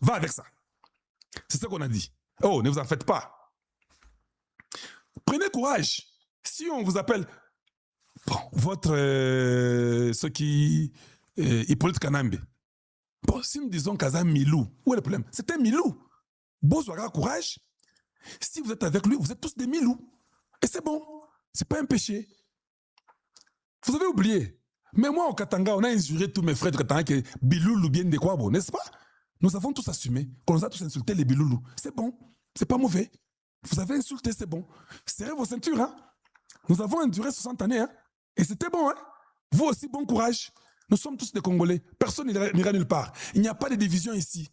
va avec ça. C'est ça qu'on a dit. Oh, ne vous en faites pas. Prenez courage. Si on vous appelle, bon, votre, ce qui, Hippolyte Kanambe, bon, si nous disons Kazan Milou, où est le problème? C'est un Milou. Bozouaga, courage. Si vous êtes avec lui, vous êtes tous des Milou. Et c'est bon. C'est pas un péché. Vous avez oublié. Mais moi, au Katanga, on a injuré tous mes frères de Katanga que Biloulou bien de quoi, bon, n'est-ce pas? Nous avons tous assumé qu'on nous a tous insulté les Biloulou. C'est bon. C'est pas mauvais. Vous avez insulté, c'est bon. Serrez vos ceintures, hein. Nous avons enduré 60 années, hein. Et c'était bon, hein. Vous aussi, bon courage. Nous sommes tous des Congolais. Personne n'ira nulle part. Il n'y a pas de division ici.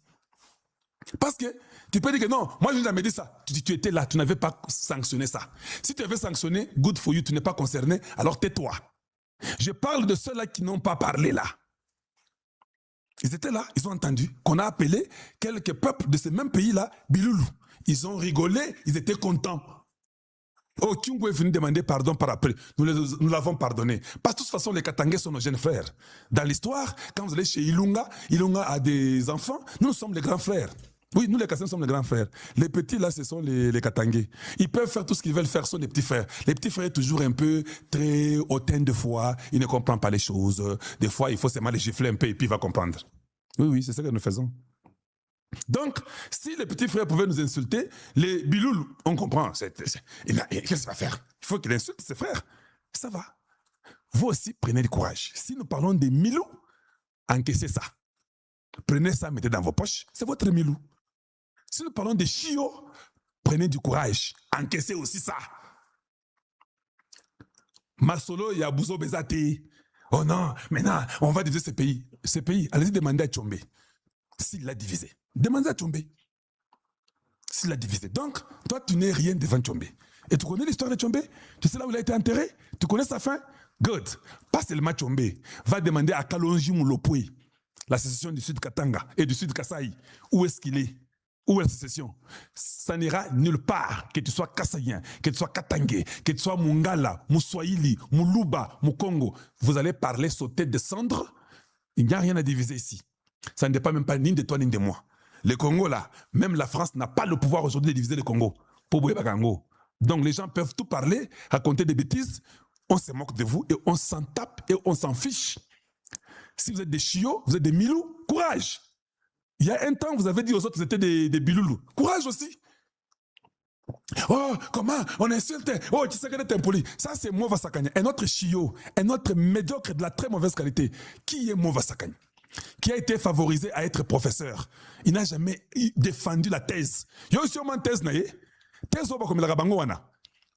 Parce que tu peux dire que non, moi je n'ai jamais dit ça. Tu étais là, tu n'avais pas sanctionné ça. Si tu avais sanctionné, good for you, tu n'es pas concerné, alors tais-toi. Je parle de ceux-là qui n'ont pas parlé là. Ils étaient là, ils ont entendu qu'on a appelé quelques peuples de ces mêmes pays-là, Biloulou. Ils ont rigolé, ils étaient contents. Oh, Kyungo est venu demander pardon par après. Nous l'avons pardonné. Parce que de toute façon, les Katangais sont nos jeunes frères. Dans l'histoire, quand vous allez chez Ilunga, Ilunga a des enfants, nous sommes les grands frères. Oui, nous les Kassans sommes les grands frères. Les petits là, ce sont les Katangais. Ils peuvent faire tout ce qu'ils veulent faire, ce sont les petits frères. Les petits frères, toujours un peu très hautains de foi, ils ne comprennent pas les choses. Des fois, il faut seulement les gifler un peu et puis il va comprendre. Oui, oui, c'est ça que nous faisons. Donc, si les petits frères pouvaient nous insulter, les Biloul, on comprend. Qu'est-ce qu'il va faire? Il faut qu'il insulte ses frères. Ça va. Vous aussi, prenez du courage. Si nous parlons des Milou, encaissez ça. Prenez ça, mettez dans vos poches. C'est votre Milou. Si nous parlons des Chio, prenez du courage. Encaissez aussi ça. Masolo, Yabouzo, Bezate. Oh non, maintenant, on va diviser ces pays. Ces pays, allez-y demander à Tchombe. S'il l'a divisé. Demandez à Tchombe. S'il l'a divisé. Donc, toi, tu n'es rien devant Tchombe. Et tu connais l'histoire de Tchombe? Tu sais là où il a été enterré? Tu connais sa fin? Good. Pas seulement Tchombe. Va demander à Kalonji Moulopoué, la sécession du Sud Katanga et du Sud Kasaï. Où est-ce qu'il est? Où est la sécession? Ça n'ira nulle part. Que tu sois Kassaïen, que tu sois Katangé, que tu sois Mungala, Mouswahili, Muluba, Mukongo. Vous allez parler, sauter, descendre. Il n'y a rien à diviser ici. Ça ne dépend même pas ni de toi ni de moi. Le Congo, là, même la France n'a pas le pouvoir aujourd'hui de diviser le Congo. Donc les gens peuvent tout parler, raconter des bêtises. On se moque de vous et on s'en tape et on s'en fiche. Si vous êtes des chiots, vous êtes des milous, courage. Il y a un temps, vous avez dit aux autres que vous étiez des biloulous. Courage aussi. Oh, comment on insulte? Oh, tu sais que t'es impoli. Ça, c'est Mova Sakanya. Un autre chiot, un autre médiocre de la très mauvaise qualité. Qui est Mova Sakanya? Qui a été favorisé à être professeur. Il n'a jamais défendu la thèse. Il y a aussi une thèse. Thèse comme la Rabango wana.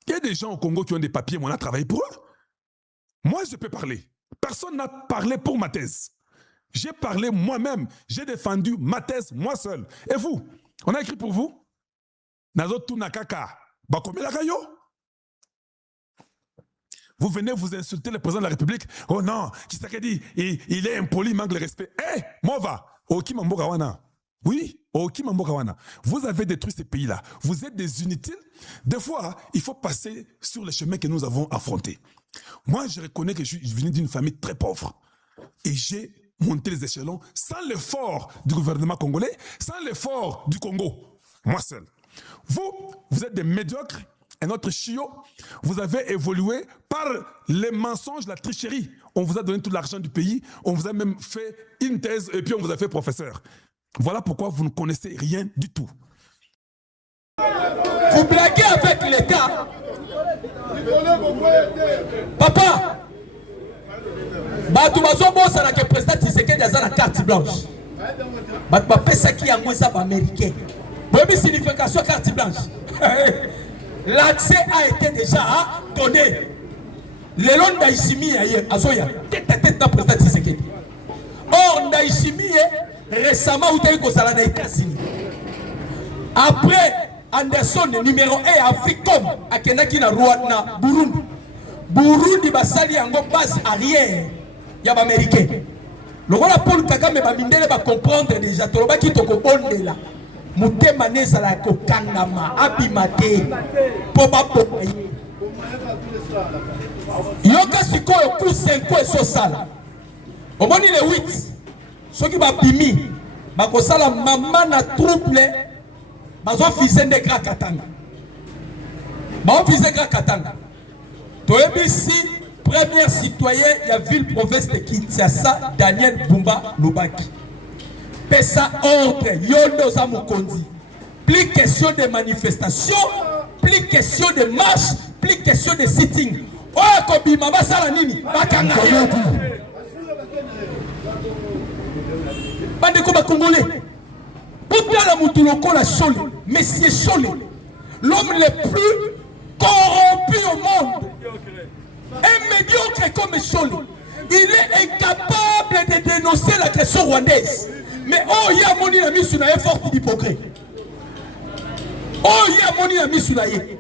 Il y a des gens au Congo qui ont des papiers, mais on a travaillé pour eux. Moi, je peux parler. Personne n'a parlé pour ma thèse. J'ai parlé moi-même. J'ai défendu ma thèse, moi seul. Et vous? On a écrit pour vous? Nazotu Nakaka. Bakomelakayo. Vous venez vous insulter le président de la République. Oh non, Tshisekedi, il est impoli, il manque le respect. Eh, Mova, Okimamboka wana. Oui, Okimamboka wana. Vous avez détruit ces pays-là. Vous êtes des inutiles. Des fois, il faut passer sur les chemins que nous avons affrontés. Moi, je reconnais que je viens d'une famille très pauvre. Et j'ai monté les échelons sans l'effort du gouvernement congolais, sans l'effort du Congo. Moi seul. Vous êtes des médiocres, un autre chiot. Vous avez évolué par les mensonges, la tricherie. On vous a donné tout l'argent du pays, on vous a même fait une thèse et puis on vous a fait professeur. Voilà pourquoi vous ne connaissez rien du tout. Vous blaguez avec l'État. Papa, Batou Bazobo, ça n'a que président Tshisekedi a la carte blanche. Batou Bapesa qui a moins ça américain. Bonne signification carte blanche. L'accès a été déjà donné. Le long d'Aïchimi Azoya, tête à tête dans le président Tshisekedi. Or, d'Aïchimi, récemment, vous avez dit que ça a été signé. Après, Anderson, numéro 1, Africom, à Kenaki na Rwanda, Burundi. Burundi, basali yango base arrière. Il y a américain. Le roi Paul Kagame va mindele va comprendre déjà. Toloba qui toko bonde là. Mutema neza la kokangama abimate. Poba poba. Yoka sikoyo ku 5 et so sala. Omoni le 8. Soki ba bimi bakosala mama na trouble bazofise nde Grand Katanga baofise Grand Katanga toyebisi premier citoyen ya ville province de Kinshasa Daniel Bumba Lubaki pesa ordre yondo za mokonzi plus question de manifestation plus question de marche plus question de sitting oyo kobima basala nini bakanga bandeko bakongolais potala mutu lokola Chole Monsieur Chole l'homme le plus corrompu au monde un médiocre comme Chole il est incapable de dénoncer l'agression rwandaise mais oh il y a moni na misu na ye force d'hypocrite oh il y a moni na misu na ye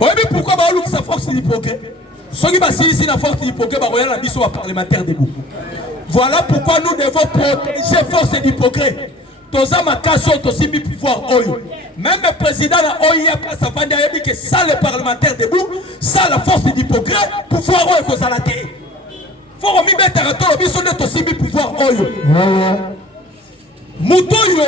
oyebi pourquoi baolukisa force d'hypocrite soki basilisi na force d'hypocrite bakoya na biso baparlementaire debout. Voilà pourquoi nous devons protéger force d'hypocrite. Toza makaso tosimbi pouvoir oyo. Même le président na OIA place à Vanda yebi que ça les parlementaires debout, ça la force d'hypocrite, pouvoir oyo kozala te. Faut remis mettre to biso de tosimbi pouvoir oyo. Mutoyo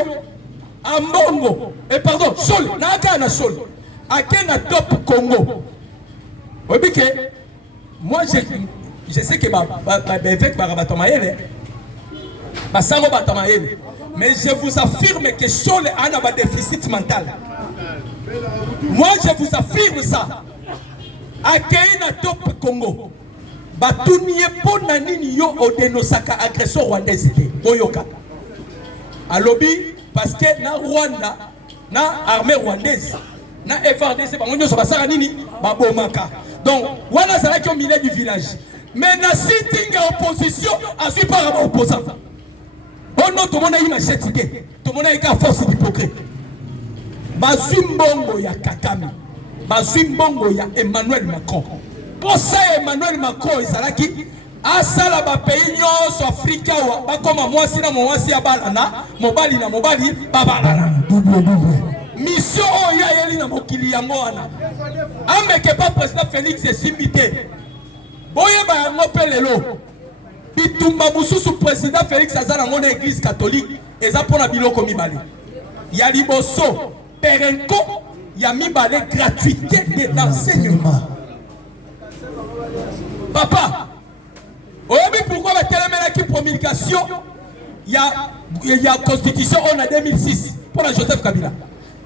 ambongo et pardon, Chole na aka na Chole. Akena top Congo. Oyebi que moi je sais que avec Barabatamaele, mais je vous affirme que Chole a un déficit mental. Moi je vous affirme ça. Akeina top Congo. Batuniye pona nini yo odenosaka agression rwandaise boyoka. Alobi parce que na Rwanda na armée rwandaise na FARDC bangonyo so basaka nini babomaka. Donc wana zalaki au milieu du village. Mais na sitting opposition a su par opposant. Oh non, tout le monde a eu machette idée. Tout le monde a eu la force d'hypocrite. Bazumbongo ya Kakame. Bazumbongo ya Emmanuel Macron. Pour ça, Emmanuel Macron, il s'est dit asala ba pays nyonso Afrika wa bakoma mwasi na mwasi ya balana, mobali na mobali babalana. Mission oya yeli na mokili yango wana. Ameke pas président Félix Simité. Boye ba yango pelelo. Bitumba mususu président Félix azala ngona église catholique eza pona biloko mibale. Ya liboso perenko ya mibale gratuité de l'enseignement. Papa, oyebi pourquoi ba telemela ki promulgation ya constitution en 2006 pour la Joseph Kabila?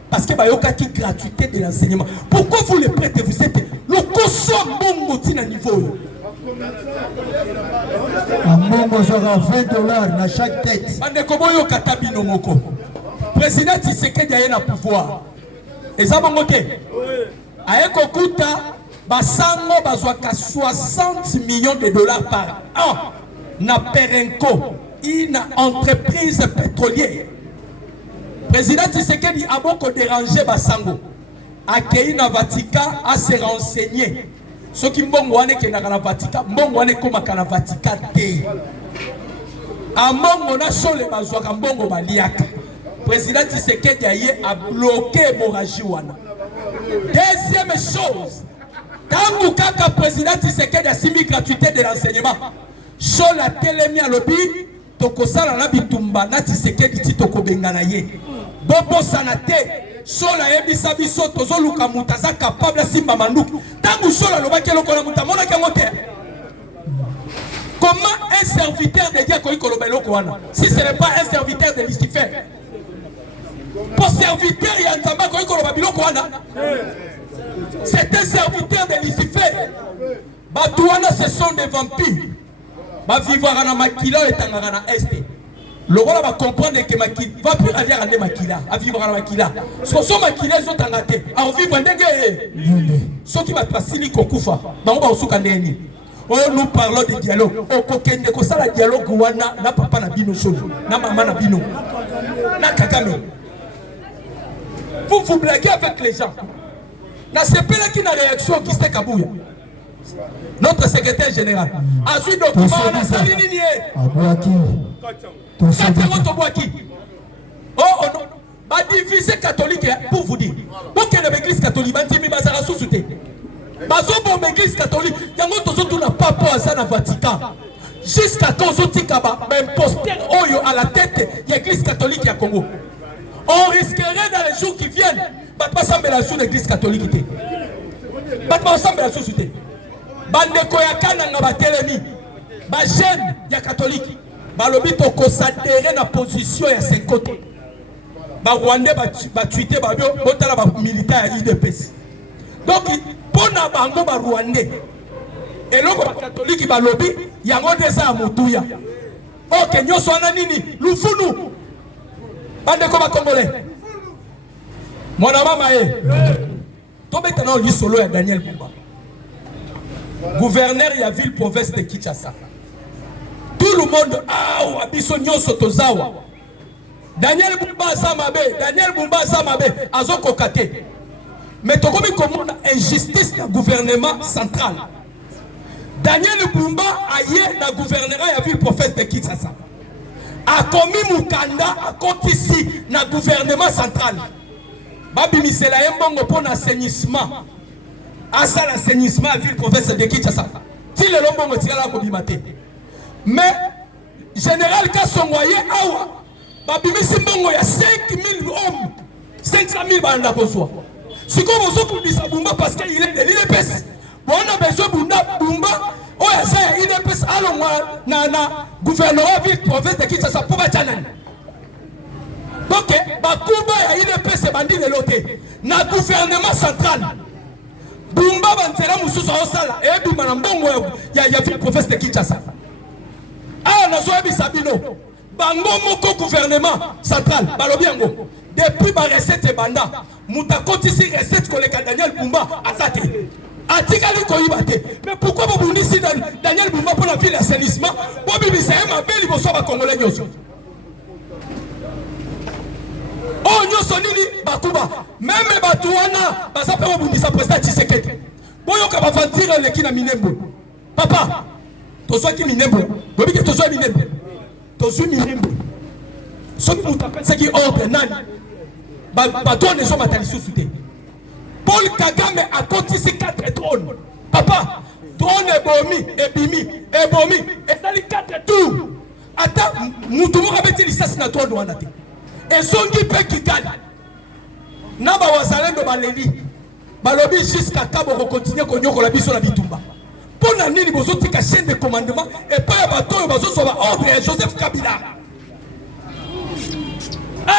Parce que bayoka ki gratuité de l'enseignement. Pourquoi vous le prêtez? Vous êtes le consomme bongo tina niveau. Mbongo sera $20 na chaque tête. Bande koboyo katabino moko. Président Tshisekedi aye na pouvoir. Eza bongo te. Aye kokuta basango bazwaka 60 millions de dollars par an na Perenco, une entreprise pétrolière. Président Tshisekedi a beaucoup dérangé basango. Akei na Vatican à se renseigner. Ce qui mbongo wane ke na Vatican, mbongo wane komaka na Vatican te. A mbongo na Chole bazwaka mbongo baliaka. Président Tshisekedi a bloqué l'hémorragie wana. Deuxième chose, quand kaka président Tshisekedi a simi gratuité de l'enseignement, Chole a telemi à lobby, tokosala na bitumba na Tshisekedi ti tokobengana ye. Bobo sanate. Sola ebisa biso tozoluka mutaza capable simba manduki. Tangu Sola lobaki lokola mutamona kemote. Comment un serviteur de Dieu koyi kolobelo koana? Si ce n'est pas un serviteur de Lucifer. Pour serviteur ya Nzamba koyi koloba biloko wana. C'est un serviteur de Lucifer. Batouana ce sont des vampires. Ba vivra na makila et tangara na este. Le roi va comprendre que Makila va plus aller à Makila, à vivre à Makila. Ce sont Makila, ils ont engagé. À vivre en ce qui va passer les Kokufa. Oh, nous parlons de dialogue. Oh, Kokende, que ça, le dialogue, Wana, na papa na bino solo, na maman na bino, na Kagame. Vous vous blaguez avec les gens. Na sepela qui n'a réaction qui s'est Kabouya. Notre secrétaire général. A suivi document, on a sali nini. Oh non, ba diviser catholique pour vous dire. Donc l'église catholique, bantimi bazara sous-souté. Bazo bon l'église catholique, yango tozo tout na papa à na Vatican. Jusqu'à quand zo tikaba, même poster oyo à la tête de l'église catholique à Congo. On risquerait dans les jours qui viennent de pas sembler sur l'église catholique. De pas sembler sur l'église. Bandeko ya kananga batelemi. Ba jeune ya catholique. Ba lobi to considérer na position ya 5 côtés. Ba Rwandais ba tweeter ba bio botala ba militaire ya IDPS. Donc pour na bango ba Rwandais. Et loko ba catholique ba lobi yango desa mutuya. Ok nyoso ana nini lufunu. Bandeko ba congolais. Mwana mama Tobeta na li solo ya Daniel Bumba. Gouverneur de la ville-province de Kinshasa. Tout le monde a abisso nyonso tozawa. Daniel Bumba Zamabe, azoko kate. Mais tokomi komona injustice na gouvernement central. Daniel Bumba aye na gouverneur ya ville-province de Kinshasa. A commis mukanda a kotisi na gouvernement central. Babi misela yembongo pour l'assainissement. À ça l'assainissement à ville province de Kinshasa. Si le lombongo tira la kobimate. Mais général Kassongoye awa babimi simbongo ya 5000 hommes 500 000 banda koswa. Si comme vous pour bisa Bumba parce qu'il est de l'IDPS. On a besoin Bumba o ya sa ya IDPS alongwa na gouvernement ville province de Kinshasa pour bachanani. Donc bakuba ya IDPS bandi de l'autre na gouvernement central. Bumba banzela mususu osala ebima na mbongo ya ville province de Kinshasa. Ah na zoebi sabino bango moko gouvernement central balobi yango depuis ba recette banda mutakoti si recette koleka Daniel Bumba azate atikali koyibate. Mais pourquoi vous bundisi Daniel Bumba pour la ville d'assainissement pour bibisa ma beli boso ba congolais nyoso. Oh nyoso nini bakuba même batuana baza pe bundisa président Tshisekedi boyo ka bavantire leki na minembo papa tozo ki minembo bobi ke tozo minembo tozo minembo soki mutapel seki ordre nani batone so matali susute Paul Kagame a kotisi 4 trônes papa trône ebimi ezali 4 tours ata mutu mo kabeti lisasi na trône wana te ezongi pe Kigali na ba wazalendo baleli balobi jusqu'à kabo ko continuer ko nyokola biso na bitumba pona nini bozotika chaîne de commandement et pas bato bazo so ba ordre ya Joseph Kabila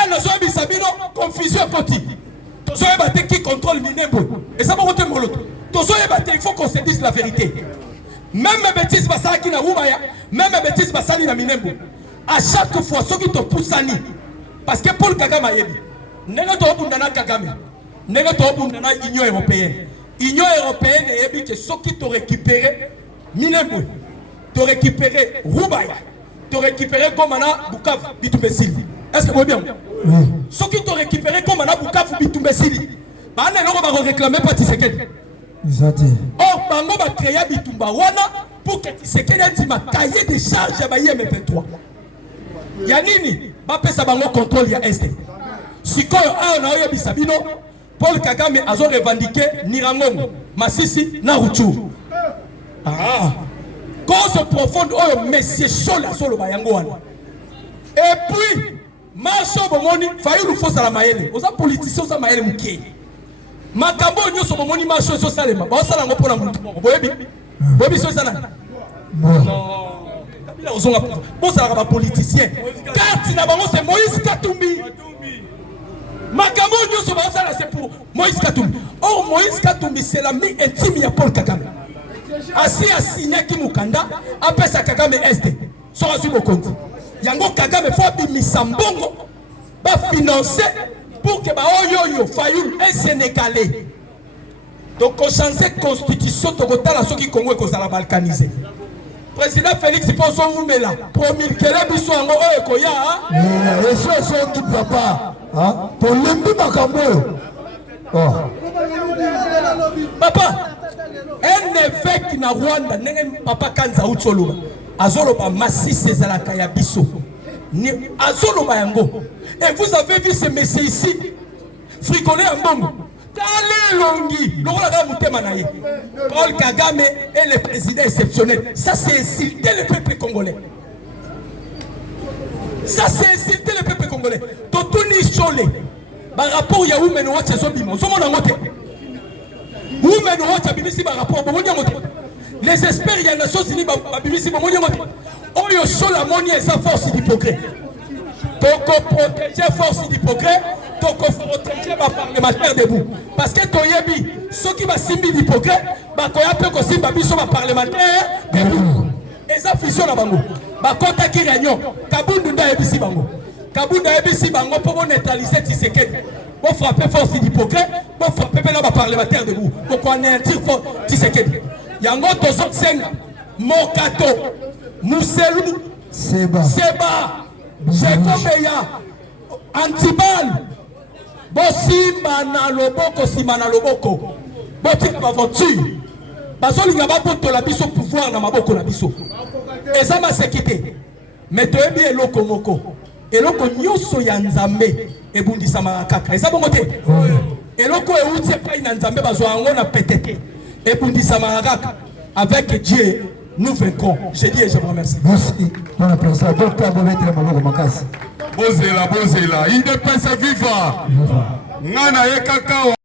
na zo bisabino confusion koti to so ebate qui contrôle minembo et ça bote moloto to so ebate il faut qu'on se dise la vérité même bêtise basala ki na Rubaya même bêtise basali na minembo à chaque fois ceux qui te poussani parce que Paul Kagame ayebi nega to bundana Kagame nega to bundana Union européenne eyebi que ceux qui t'ont récupéré minembo t'ont récupéré Rubaya t'ont récupéré Komana Bukavu Bitumbesili. Est-ce que vous bien? Ceux qui t'ont récupéré Komana Bukavu Bitumbesili ba ne loko ba réclamer pas Tshisekedi. Or bango ba créer Bitumba wana pour que Tshisekedi ait ma cahier de charge ba IM23. Yanini ba pesa bango contrôle ya est. Sikoyo a na oyo bisabino Paul Kagame a revendiqué Nirangongo, Masisi, Naruchu. Ah, cause profonde, oh, monsieur Chola solo bayangoana. Et puis, Marcho Bomoni, Fayou Fos à la Maëlle, aux politiciens à Maëlle Mouké. Makambo Nyoso Bomoni Marcho Salema, Bosala pour la Boebi, Bobi Sosana. Non, Bosala politicien. Car c'est Moïse Katumbi. Makambo Nyoso Basala c'est pour Moïse Katumbi. Or Moïse Katumbi c'est l'ami intime de Paul Kagame. Asi a signé Kimukanda, après sa Kagame Est. Sora sur le compte. Yango Kagame faut bimisa mbongo ba financer pour que ba oyoyo Fayulu un Sénégalais. Donc on change la constitution de la Soki Congo et la balkaniser. Président Félix Pozo Oumela promulguer biso yango oyo koya et so qui papa hein pour lembi makambo papa un évêque na Rwanda nenge papa Kanza Ucholoba azoloba Masisi ezalaka ya biso ni azoloba yango. Et vous avez vu ce monsieur ici fricoler en bongo Tale longi lokola mutema na ye. Paul Kagame est le président exceptionnel. Ça c'est insulter le peuple congolais. Ça, c'est insulter le peuple congolais. Totoni Chole, par rapport à Women Watch et Zobima, nous sommes en moté. Women Watch a bimisi par rapport à Monia Moté. Les experts, il y a des Nations Unies, bimisi par Monia Moté. On y a sur la monnaie et sa force d'hypocrite. Donc, protéger force d'hypocrite, donc, protéger ma parlementaire debout. Parce que Toyebi, ceux qui va simbi d'hypocrite, bah, quand il y a peu que simba biso ma parlementaire debout. Et ça, fusion à Bango. Bah, quand il y a qui réunion, Kabundu n'a pas Bango. Kabunda ebisi bango pour neutraliser Tshisekedi. Pour frapper force d'hypocrite, pour frapper les parlementaires debout. Pour qu'on anéantir Tshisekedi. Yango Tozok Senga, Mokato, Mousselou, Seba, Jekobeya, Antibal, Bosimba na loboko, Simana loboko, Botika Baventure, Bazolinga Baboto la biso pouvoir na maboko la biso. Et ça m'a séquité. Mais tu es bien eloko moko. Eloko nyoso ya nzambe ebundisa makaka. Et ça bon côté. Eloko euti pa ina nzambe bazwa ngo na pétété. Ebundisa makaka. Avec Dieu, nous vaincrons. Je dis et je vous remercie. Merci. Mon appréciation. Docteur Bovetre Maloko Makasi. Bozela, Bozela. Il dépasse viva. Nana ye kakao.